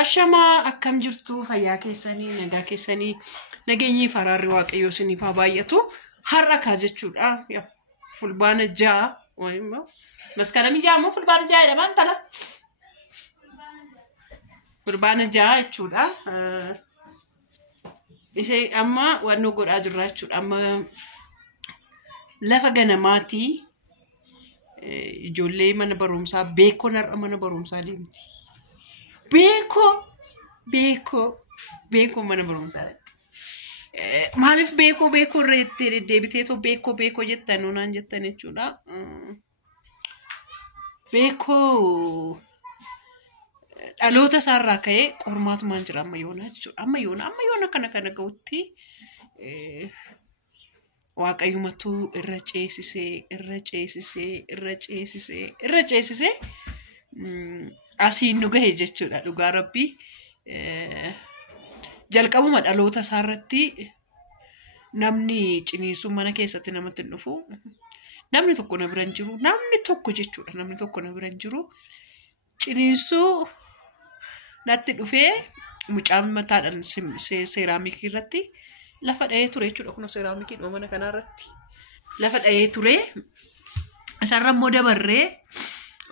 Ashama akkam jirtu fayyaa keessanii nagaa keessanii nageenyi faraarri waaqayyoo isiniif haa baay'atu har'a jechuudha fulbaana 6 wayimmoo maskalami 6 moo fulbaana 6 jedhaman tala fulbaana 6 jechuudha ishee amma wanno godhaa jirra jechuudha amma lafa ganamaati ijoollee mana barumsaa beekoon har'a mana barumsaa deemti. Beko mana barumsaa maaliif beko reettee deebitee to beko jettan onaan jettan jechuudha. Beko dhaloota isaarraa ka'ee qormaatumaan jira amma yoona jechuudha. Amma yoona kana ga'utti waaqayyumatu irra ceesisee asiin nu gahe jechuudha. Dhugaa rabbii jalqabuma dhaloota isaarratti namni ciniinsuu mana keessatti namatti dhufu namni tokko na biran jiru namni tokko na biran jiru ciniinsuu natti dhufee mucaan mataadhaan seeraamikii irratti lafa dha'ee ture jechuudha. Kun seeraamikii mana kanaa irratti lafa dha'ee ture isarra immoo dabarree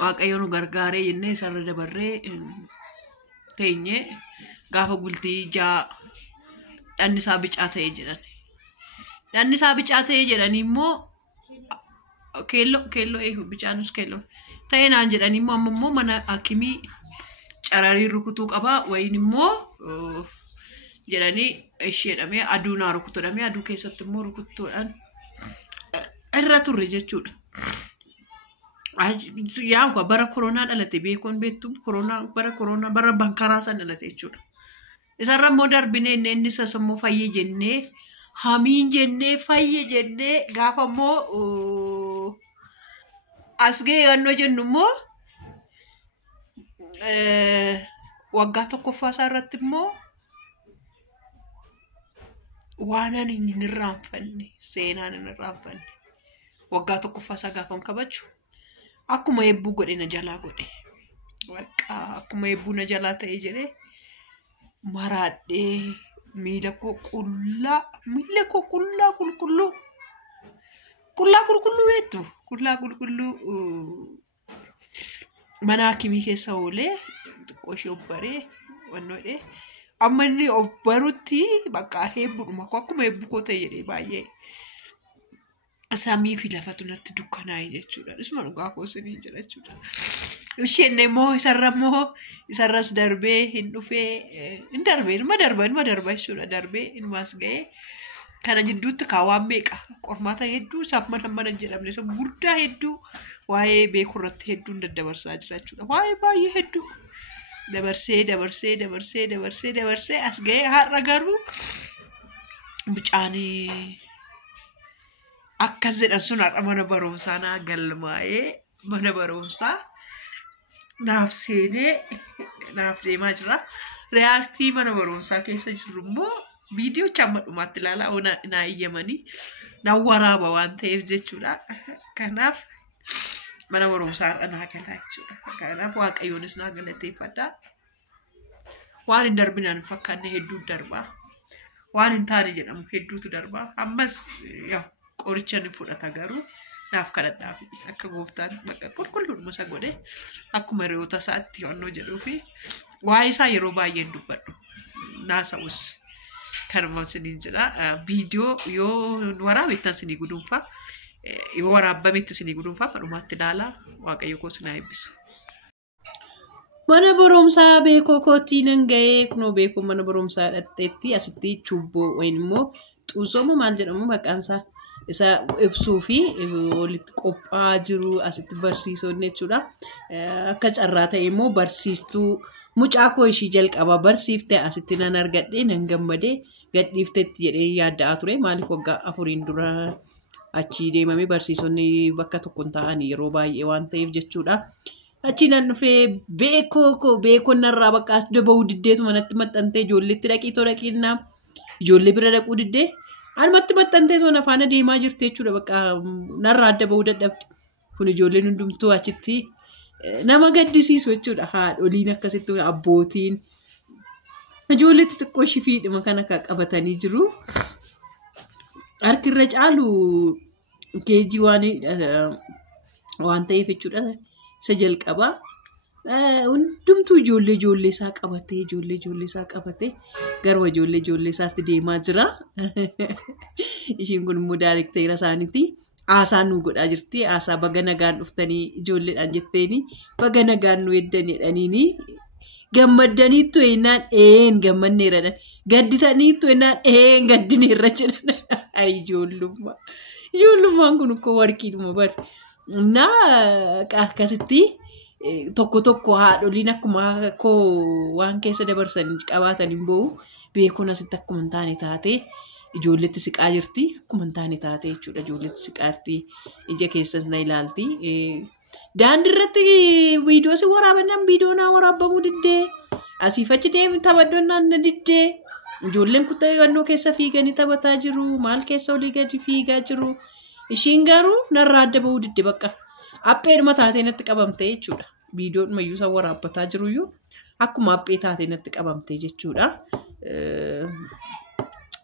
waaqayyoon gargaaree jennee isarra dabarree teenye gaafa gultii jaa dhannisaa bicaa ta'ee jedhan. Dhannisaa bicaa ta'ee jedhan immoo keelloo bicaanus keelloo ta'ee naan jedhan immoo mana hakimii cararii rukutuu qaba wayin immoo jedhanii isheedhamee aduu naa rukutudhamee aduu keessatti immoo rukutuudhaan irra turre jechuudha. Yaa bara corona dhalate beekon beektu bara bara bankaraa san dhalate jechuudha. Isarra immoo darbinee inni sasammoo fayyee jennee hamiin jennee fayyee jennee gaafa immoo asgee yannoo jennu immoo waggaa tokkoffaa isaa irratti immoo waanan inni irraanfanne seenaan inni irraanfanne waggaa tokkoffaa isaa gaafa kabaju akkuma eebbuu godhe na jalaa godhe akkuma eebbuu na jalaa ta'ee jedhee maraadhee miila koo qulqulluu weettu qulqulluu mana hakimii keessa oolee xiqqooshee obbaree wannoodhee amma inni obbarutti bakka heebbuudhuma akkuma eebbuu koo ta'e jedhee baay'ee samii fi lafatu natti dukkanaa'e jechuudha. Isuma dhugaa koosanii jira jechuudha. Isheen immoo isarras darbee hin dhufee hin darbee ilma darba jechuudha. Darbee ilmaas ga'ee kana jidduutti kaawwaan meeqa qormaata hedduu isaaf mana jedhamne isa guddaa hedduu waa'ee beekurratti hedduu daddabarsaa jira jechuudha. Waa'ee baay'ee hedduu dabarsee as ga'ee har'a garuu bicaanii akkas jedhan sun har'a mana barumsaa naa galmaa'ee mana barumsaa naaf seenee naaf deemaa jira. Reaaktii mana barumsaa keessa jiru immoo viidiyoo chamma dhumaatti ilaalaa naa iyyamanii na waraaba waan ta'eef jechuudha. Kanaaf mana barumsaa har'a naa galaa jechuudha. Kanaaf waaqayyoonis naa galateeffadha. Waan hin darbinaan fakkaanne hedduu darbaa. Waan hin taane jedhamu hedduutu darbaa. Ammas qoricha ni fudhata garuu naaf kadhadhaaf akka gooftaan bakka qulqulluun musa godhe akkuma re'oota isaatti wannoo jedhuu fi waa'ee isaa yeroo baay'ee dubbadhu naasa'us kanuma siniin jedha. Viidiyoo yoo waraabettan sinii guduunfaa yoo waraabbametti sinii guduunfaa madhumaatti ilaalaa waaqayyo koo sinaa eebbisu. Mana barumsaa beekoo kootii nan ga'ee kunoo beekoo mana barumsaa dhatteetti asitti chubboo wayin immoo xuusomoo maal jedhamu maqaansaa isa ibsuu fi walitti qophaa jiru asitti barsiisonni jechuudha. Akka carraa ta'e immoo barsiistuu mucaa koo ishii jalqabaa barsiiftee asitti nan argadhee nan gammadee gadhiifteetti jedhee yaadda'aa ture. Maaliif waggaa 4 dura achi deemamee barsiisonni bakka tokko hin ta'an yeroo baay'ee waan ta'eef jechuudha. Achi nan dhufee beekoon narraa bakka daba'uu diddeetu manatti maxxantee ijoolleetti dhaqiinaa ijoollee bira dhaquu diddee almatti maxxantee toon afaan deemaa jirti jechuudha. Bakka narraa adda ba'uu dadhabde. Kun ijoolleen hundumtuu achitti nama gaddisiisu jechuudha. Haadholiin akkasitti abbootiin Ijoollee xixiqqoo shifiidhuma kana qabatanii jiru. Harki irra caalu keejii waan ta'eef jechuudha. Isa jalqabaa hundumtuu ijoollee isaa qabatee garuu ijoollee isaatti deemaa jira. Ishiin kun immoo daayirikteera isaaniiti. Haasaa nu godhaa jirti. Haasaa baga nagaan dhuftanii ijoolleedhaan jetteeni baga nagaan nu eddaniidhaniini. Gammaddaniittu eenaan gammanneeradhan. Gadditaniittu eenaan gaddineerra jedhan. Ijoollummaan kun ukkoo warqiidhuma bari. Akkasitti tokko haadholiin akkuma waan keessa dabarsan qabaatan hin bo'u. Beekuun asitti akkuma hin taane taate ijoolletti siqaa jirti. Akkuma hin taane taate jechuudha. Ijoolletti siqaa jirti. Ija keessas na ilaalti. Daandii irratti viidiyoo si waraabannan viidiyoo naa waraabamuu diddee. Asiif achi deemi taphaddoonnaan na diddee. Ijoolleen kutaa eeggannoo keessa fiiganii taphataa jiru. Maal keessa olii gadi fiigaa jiru. Ishiin garuu narraa adda bahuu diddee bakka. Apheedhuma taatee natti qabamtee jechuudha. Viidiyoon mayyuu isa waraabbataa jiruyyuu akkuma aphee taatee natti qabamtee jechuudha.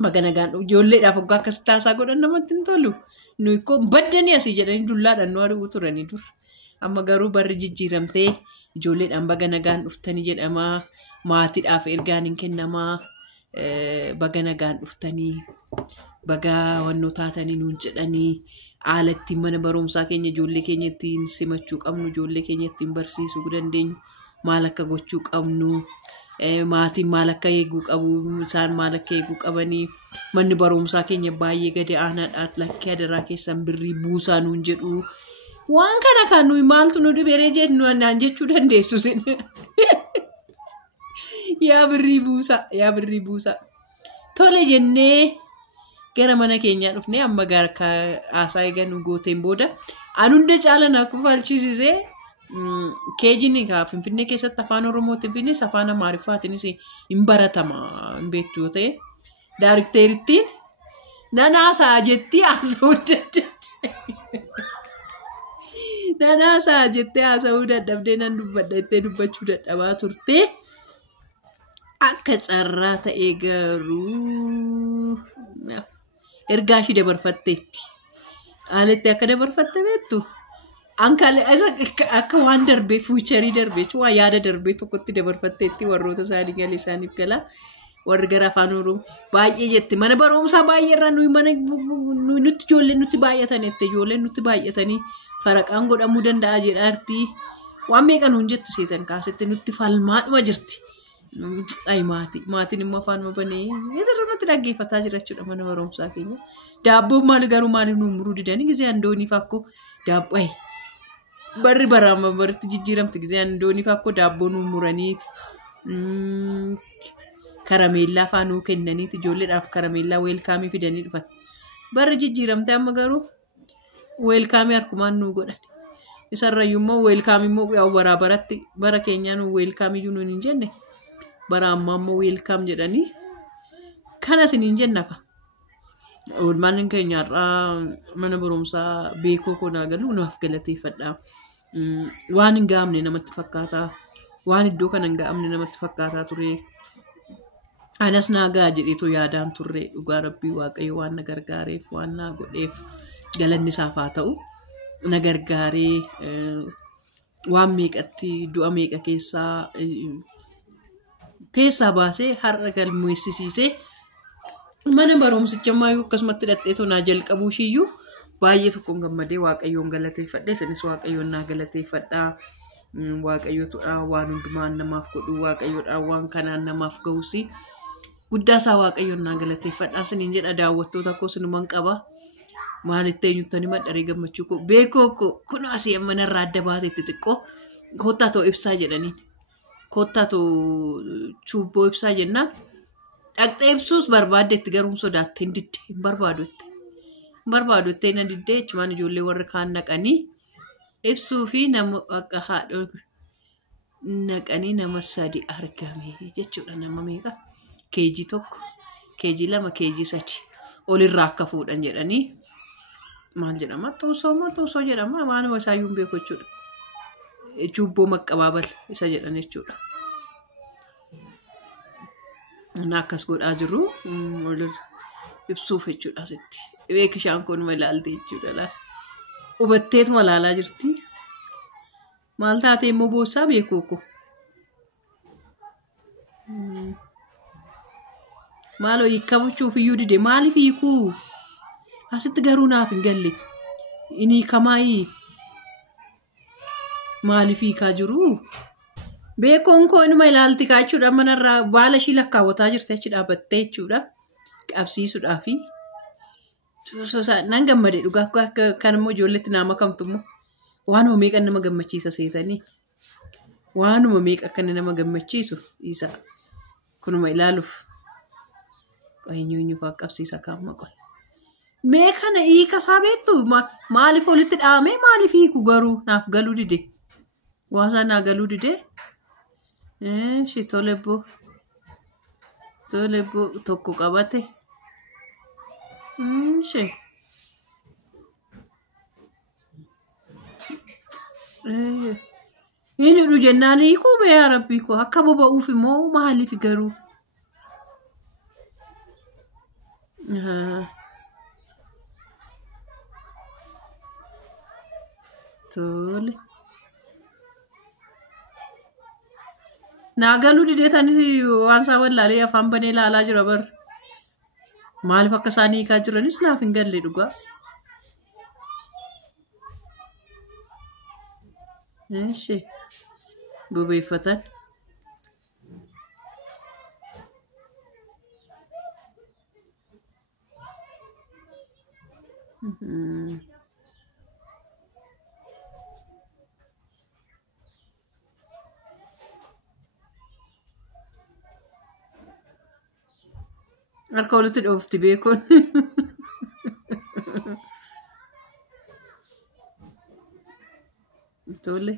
Baga nagaan ijoolleedhaaf waggaa akkasitti haasaa godhan namatti hin tolu. Nuyi koo baddanii asii jedhanii dullaadhaan nu ari'uu turanii dur. Amma garuu barri jijjiiramtee ijoolleedhaan baga nagaan dhuftanii jedhama. Maatiidhaaf ergaan hin kennamaa. Baga nagaan dhuftanii baga wannoo taatanii nuun jedhanii haala ittiin mana barumsaa keenya ijoollee keenya ittiin simachuu qabnu ijoollee keenya ittiin barsiisuu dandeenyu maal akka gochuu qabnu maatiin maal akka eeguu qabu isaan maal akka eeguu qabanii manni barumsaa keenya baay'ee gadi aanaadhaat lakkee adaraa keessan birrii buusaa nuun jedhu waan kana kan nuyi maaltu nu dhiberee jennu naan jechuu dandeessu sin. Yaa birrii buusaa. Tole jennee gara mana keenyaa dhufnee amma gara haasaa eegannu gooteen booda an hunda caala naa kufalchiisisee keejiin Finfinnee keessatti afaan Oromootiin fi afaan Amaariffaatiinis hin baratama hin beektu yoo ta'e daayirikteerittiin nan haasaa jetti haasa'uu dadhabdee. Nan haasaa jettee haasa'uu dadhabdee nan dubbadha jettee dubbachuu dadhabaa turte. Akka carraa ta'ee garuu ergaa ishii dabarfatteetti. Haalatti akka dabarfatte beektu. Akka waan darbee fuucharii darbee jechuun yaada darbee tokkotti dabarfatteetti warroota isaanii galee isaaniif gala. Warri gara afaan Oromoo baay'ee jetti. Mana barumsaa baay'eerraa nuti ijoolleen nuti baay'atanitti ijoolleen nuti baay'atanii faraqaan godhamuu danda'a jedhaarti. Waan meeqa nuun jetti seetan kaasetti nutti falmaadhuma jirti. Maatiin immoo afaan mabanee irratti dhaggeeffataa jira jechuudha mana barumsaa keenya. Daabboon garuu maaliif nu muruu didanii gisee handooniif akkoo daabboo barri baraama baritti jijjiiramti gisee handooniif akkoo daabboo nu muraniiti. Karameellaa fa'aa nuu kennaniiti ijoolleedhaaf karameellaa weelkaamii fidanii dhufan. Barri jijjiiramte amma garuu weelkaamii harkumaan nuu godhan. Isarrayyuu immoo weelkaamii immoo waraabaratti bara keenyaa nuu weelkaamiyyuu nuun hin jenne. Bara ammaa immoo weelkaam jedhanii kanas hin jennaka. Oolmaan keenyaarraa mana barumsaa beekoo konaa galuu naaf galateeffadha. Waan hin gaamne namatti fakkaata. Waan iddoo kana hin gaamne namatti fakkaataa ture. Anas naagaa jedheetu yaadaan turre dhugaa rabbii waaqayyo waan na gargaareef waan na godheef galanni isaaf haa ta'u. Na gargaaree waan meeqatti du'a meeqa keessaa baasee har'a galmeessisiisee mana barumsicha ammayyuu akkasumatti hidhatteetu naa jalqabuu ishiyyuu baay'ee tokkoon gammadee waaqayyoon galateeffadhe isinis waaqayyoon naa galateeffadhaa. Waaqayyotu waan hundumaan namaaf godhu waaqayyoodhaan waan kanaan namaaf ga'uusi guddaa isaa waaqayyoon naa galateeffadhaa isiniin jedha daawwattoota koo sinuman qaba. Maalitti eenyuttanii madharee gammachuu koo beekoo koo kun asii amma narraa adda baateetti xiqqoo kottaa too ibsaa jedhaniin. Kottaa too cuubboo ibsaa jennaan dhaqxee ibsuus barbaaddeetti garuu sodaattee hin didde hin barbaadottee na diddee jechuun ijoollee warra kaan naqanii ibsuu fi nama akka haadha naqanii nama sadi argame jechuudha. Nama meeqa keejii tokko keejii lama keejii sadi olirraa akka fuudhan jedhanii maal jedhama toosoo jedhama waanuma isaayyuu hin beeku jechuudha. Cuubboo maqqabaabal isa jedhan jechuudha. Nakas godhaa jiru wal ibsuuf jechuudha asitti. Beekishaan kun malaaltee jechuudha. Hubatteetu malaalaa jirti. Maal taatee immoo boossaa beekuu ko. Maaloo hiikamuchuuf iyyuu dide maaliif hiikuu? Asitti garuu naaf hin galle. Inni kamaayii maaliif hiikaa jiru? Beekoon koo inuma ilaalti kaachuudha manarraa baala ishii lakkaawwataa jirti achi dhaabattee jechuudha. Qabsiisuudhaafi. Nan gammade dhugaa kan immoo ijoolletti nama kamtummoo waanuma meeqa nama gammachiisa seetanii. Waanuma meeqa akka nama gammachiisu isa kunuma ilaaluuf. Eenyuun fa'aa qabsiisa kaamma qola. Mee kana hiika isaa beektu maaliif walitti dhahamee maaliif hiiku garuu naaf galuu dide. Waan isaa naa galuu dide. Tolebbo tokko qabate. Inni dhuu jennaan hiikuu bee yaa rabbii koo akka boba'uuf immoo maaliif garuu. Tole. Naagalu dideetanii waan isaa wallaalee afaan banee ilaalaa jira bar. Maaliif akka isaanii hiikaa jiranis naaf hin galle dhugaa. Bobeeffatan. Harka walitti dhoofti beekoon. Tole.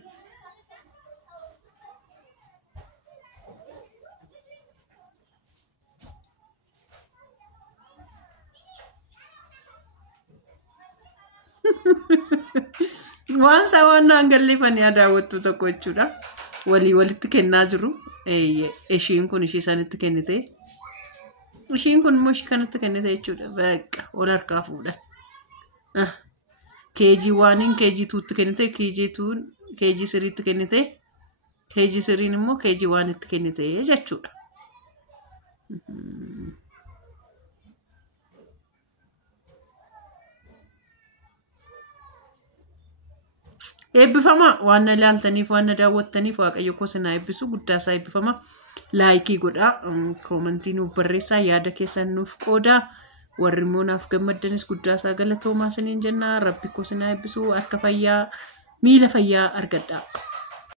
Waan isaa waan naan galleeffanii daawwattu tokko jechuudha. Walitti kennaa jiru. Ishiin kun ishii isaanitti kennite. Ishiin kun immoo ishii kanatti kennite jechuudha. Bakka ol harkaa fuudhan. KG1 KG2tti kennite. KG3tti kennite. KG3 immoo KG1tti kennite jechuudha. Eebbifama waan ilaaltaniif waan daawwattaniif waaqayyo koo sinaa eebbisu guddaa isaa eebbifama. Laayikii godhaa, koomentii nuuf barreessaa, yaada keessan nuuf qoodaa. Warri immoo naaf gammaddanis guddaa isaa galatoomaa isiniin jenna. Rabbi koo sinaa eebbisu harka fayyaa, miila fayyaa argadhaa.